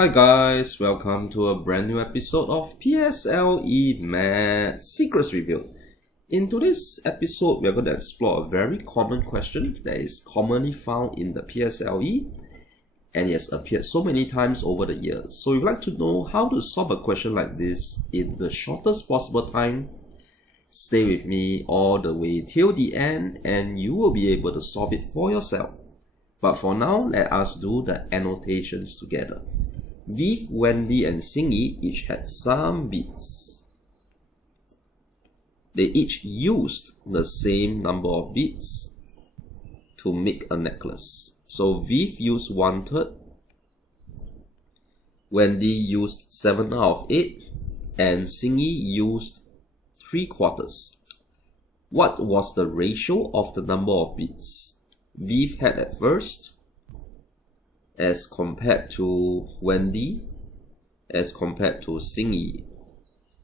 Hi guys, welcome to a brand new episode of PSLE Math Secrets Revealed. In today's episode, we are going to explore a very common question that is commonly found in the PSLE and it has appeared so many times over the years. So if you'd like to know how to solve a question like this in the shortest possible time, stay with me all the way till the end and you will be able to solve it for yourself. But for now, let us do the annotations together. Viv, Wendy and Singy each had some beads. They each used the same number of beads to make a necklace. So Viv used 1/3, Wendy used 7 out of 8, and Singy used 3/4. What was the ratio of the number of beads Viv had at first, as compared to Wendy, as compared to Singy?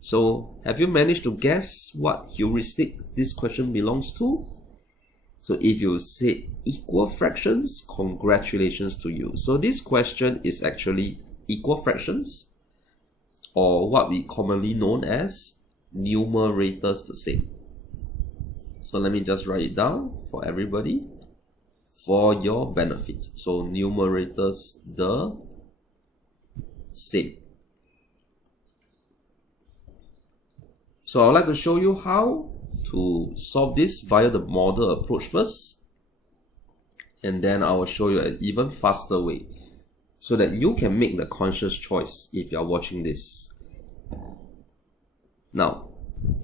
So, have you managed to guess what heuristic this question belongs to? So if you said equal fractions, congratulations to you. So this question is actually equal fractions, or what we commonly known as numerators the same. So let me just write it down for everybody for your benefit. So numerators the same. So I'd like to show you how to solve this via the model approach first, and then I will show you an even faster way so that you can make the conscious choice if you are watching this. Now,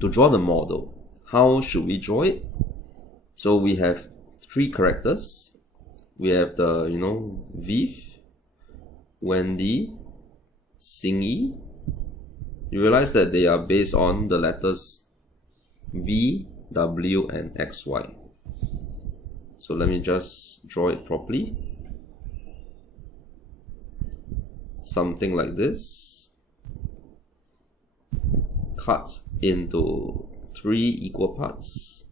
to draw the model, how should we draw it? So we have 3 characters. We have the, Viv, Wendy, Singy. You realize that they are based on the letters V, W, and XY. So let me just draw it properly. Something like this. Cut into 3 equal parts.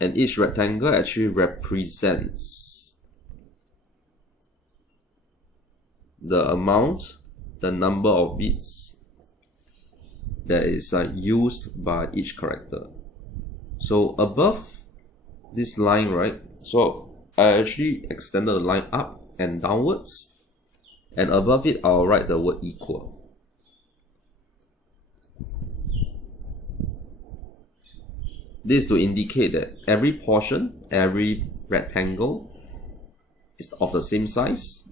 And each rectangle actually represents the amount, the number of beads that is used by each character. So above this line, right? So I actually extended the line up and downwards, and above it I'll write the word equal. This to indicate that every portion, every rectangle is of the same size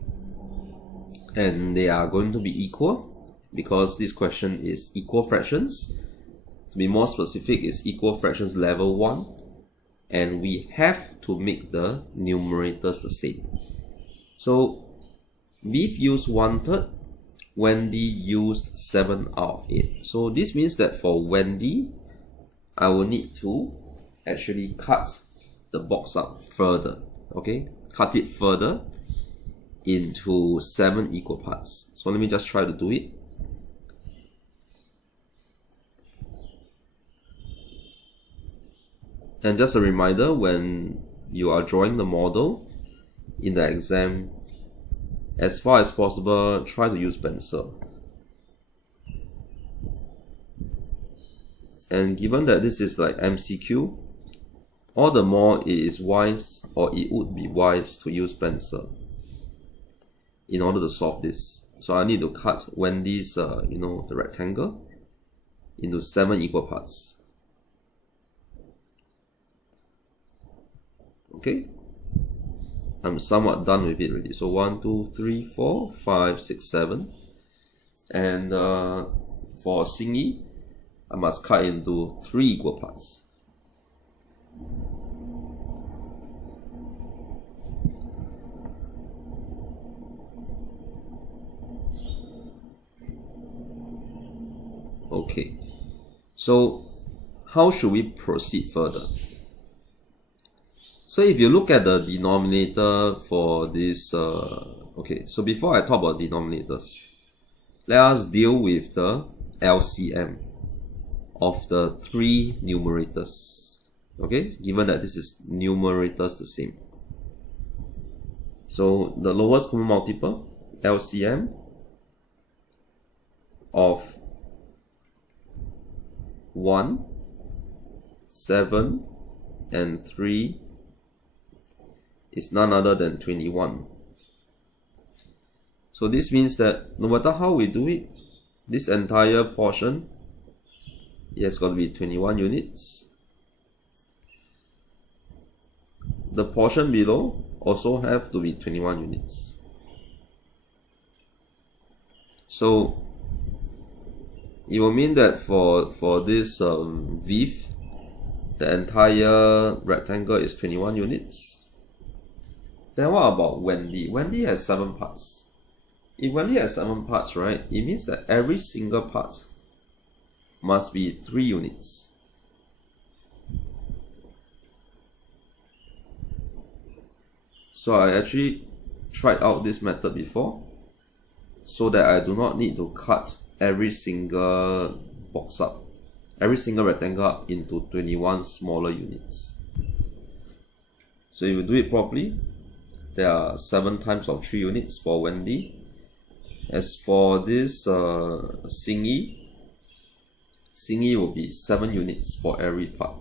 and they are going to be equal, because this question is equal fractions. To be more specific, it's equal fractions level 1, and we have to make the numerators the same. So Viv used 1/3, Wendy used 7 out of 8. So this means that for Wendy, I will need to actually cut the box up further. Okay, cut it further into 7 equal parts. So let me just try to do it. And just a reminder, when you are drawing the model in the exam, as far as possible, try to use pencil. And given that this is like MCQ, all the more it is wise, or it would be wise, to use pencil in order to solve this. So I need to cut Wendy's, the rectangle into 7 equal parts. Okay, I'm somewhat done with it already. So 1, 2, 3, 4, 5, 6, 7. And for Singy, I must cut into 3 equal parts. Okay, so how should we proceed further? So if you look at the denominator for this, okay, so before I talk about denominators, let us deal with the LCM of the 3 numerators. Okay, given that this is numerators the same. So the lowest common multiple, LCM, of 1, 7, and 3 is none other than 21. So this means that no matter how we do it, this entire portion is going to be 21 units. The portion below also have to be 21 units. So it will mean that for this width, the entire rectangle is 21 units. Then what about Wendy? Wendy has 7 parts. If Wendy has 7 parts, right, it means that every single part must be 3 units. So I actually tried out this method before, so that I do not need to cut every single box up, every single rectangle up into 21 smaller units. So if you do it properly, there are 7 times of 3 units for Wendy. As for this Xingyi will be 7 units for every part.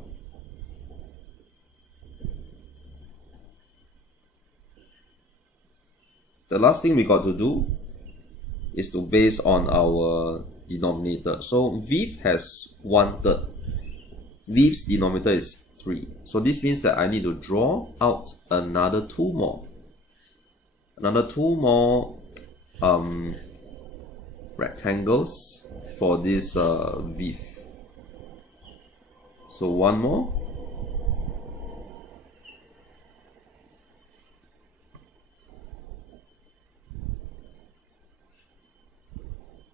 The last thing we got to do is to base on our denominator. So width has 1/3. Width's denominator is 3. So this means that I need to draw out another 2 more. Rectangles for this width. So 1 more.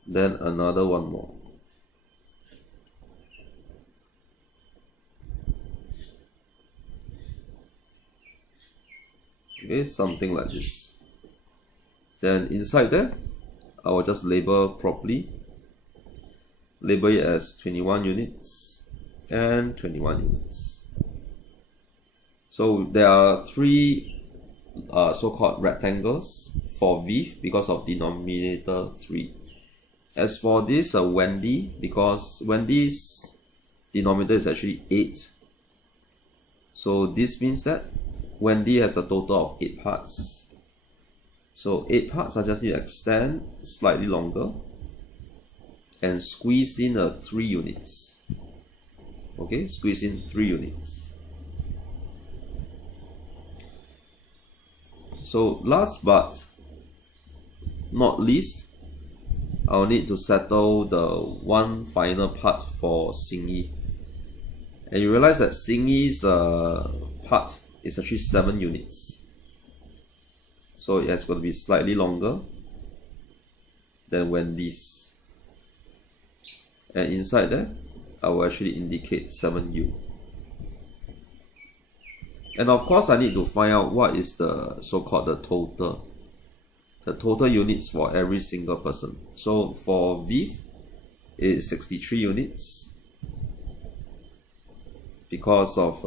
Then another 1 more. Okay, something like this. Then inside there, I will just label properly. Label it as 21 units and 21 units. So there are 3 so-called rectangles for width because of denominator 3. As for this Wendy, because Wendy's denominator is actually 8. So this means that Wendy has a total of 8 parts. So 8 parts, I just need to extend slightly longer and squeeze in 3 units. Okay, squeeze in 3 units. So last but not least, I'll need to settle the one final part for Xingyi. And you realize that Xingyi's part is actually 7 units. So it's going to be slightly longer than Wendy's. And inside there, I will actually indicate 7U. And of course, I need to find out what is the so-called the total units for every single person. So for width, it is 63 units because of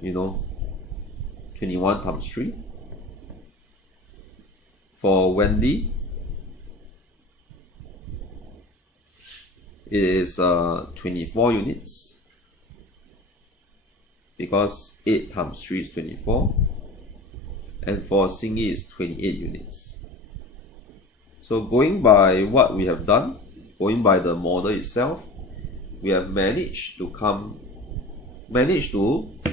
21 times 3. For Wendy, it is 24 units because 8 times 3 is 24, and for Xingyi is 28 units. So going by what we have done, going by the model itself, we have managed to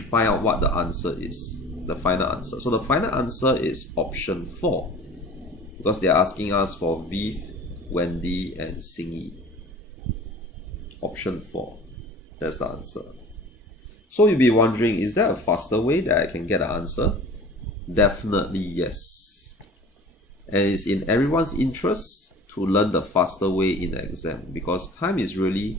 find out what the answer is, the final answer. So the final answer is option 4, because they are asking us for width, Wendy, and Xingyi. Option 4, that's the answer. So you'll be wondering, is there a faster way that I can get an answer? Definitely yes. And it's in everyone's interest to learn the faster way in the exam, because time is really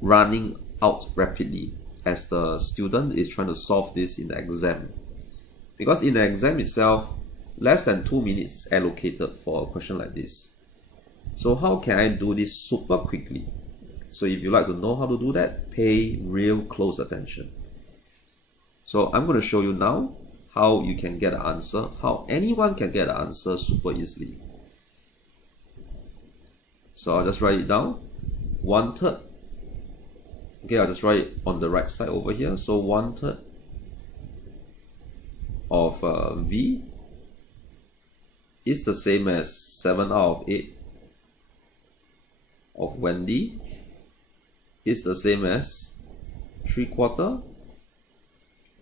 running out rapidly as the student is trying to solve this in the exam. Because in the exam itself, less than 2 minutes is allocated for a question like this. So how can I do this super quickly? So if you like to know how to do that, pay real close attention. So I'm going to show you now how you can get an answer, how anyone can get an answer super easily. So So I'll just write it down. 1/3. Okay, I'll just write it on the right side over here. So 1/3 of V is the same as 7 out of 8 of Wendy is the same as 3/4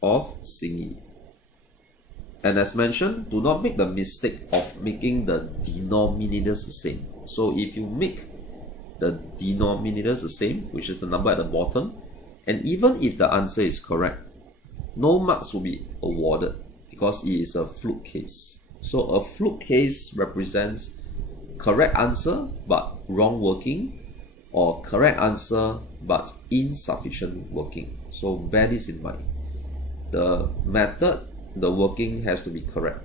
of Xingyi. And as mentioned, do not make the mistake of making the denominators the same. So if you make the denominators the same, which is the number at the bottom, and even if the answer is correct, no marks will be awarded because it is a fluke case. So a fluke case represents correct answer but wrong working, or correct answer but insufficient working. So bear this in mind. The method, the working has to be correct.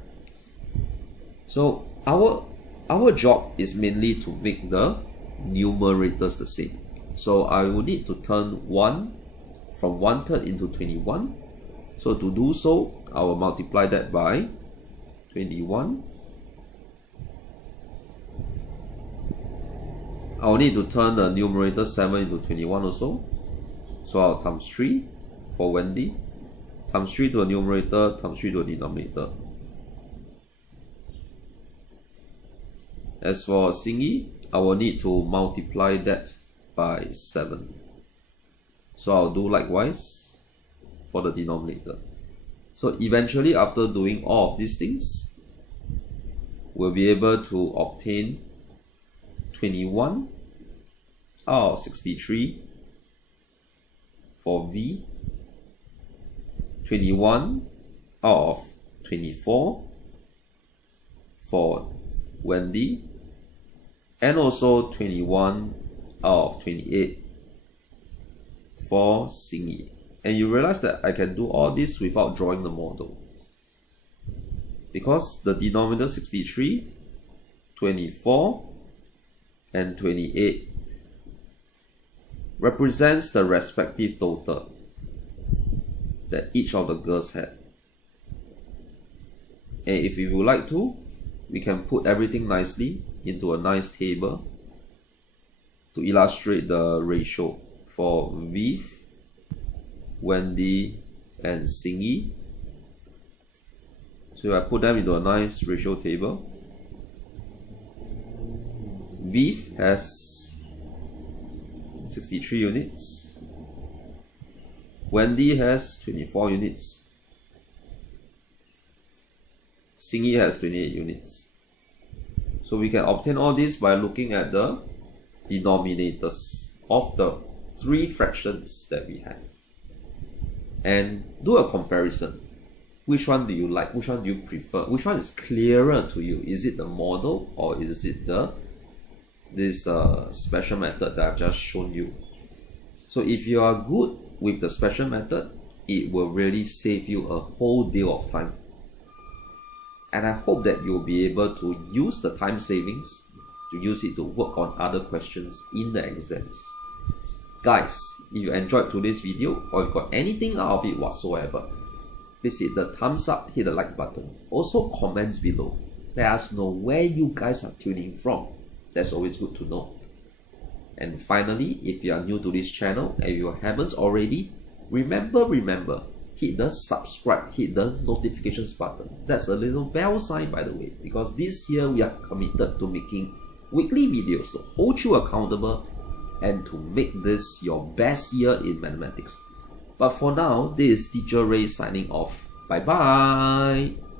So our job is mainly to make the numerators the same. So I will need to turn 1 from 1/3 into 21. So to do so, I will multiply that by 21. I will need to turn the numerator 7 into 21 also. So I'll times 3 for Wendy, times 3 to a numerator, times 3 to a denominator. As for Xingyi, I will need to multiply that by 7. So I'll do likewise for the denominator. So eventually, after doing all of these things, we'll be able to obtain 21 out of 63 for V, 21 out of 24 for Wendy, and also 21 out of 28 for Xingyi. And you realize that I can do all this without drawing the model, because the denominator 63, 24 and 28 represents the respective total that each of the girls had. And if we would like to, we can put everything nicely into a nice table to illustrate the ratio for Viv, Wendy and Xingyi. So I put them into a nice ratio table. Viv has 63 units. Wendy has 24 units. Xingyi has 28 units. So we can obtain all this by looking at the denominators of the 3 fractions that we have, and do a comparison. Which one do you like? Which one do you prefer? Which one is clearer to you? Is it the model, or is it this special method that I've just shown you? So if you are good with the special method, it will really save you a whole deal of time. And I hope that you'll be able to use the time savings to use it to work on other questions in the exams. Guys, if you enjoyed today's video or you got anything out of it whatsoever, please hit the thumbs up, hit the like button. Also comments below. Let us know where you guys are tuning from. That's always good to know. And finally, if you are new to this channel and you haven't already, remember, hit the subscribe, hit the notifications button. That's a little bell sign, by the way, because this year we are committed to making weekly videos to hold you accountable and to make this your best year in mathematics. But for now, this is Teacher Ray signing off. Bye bye.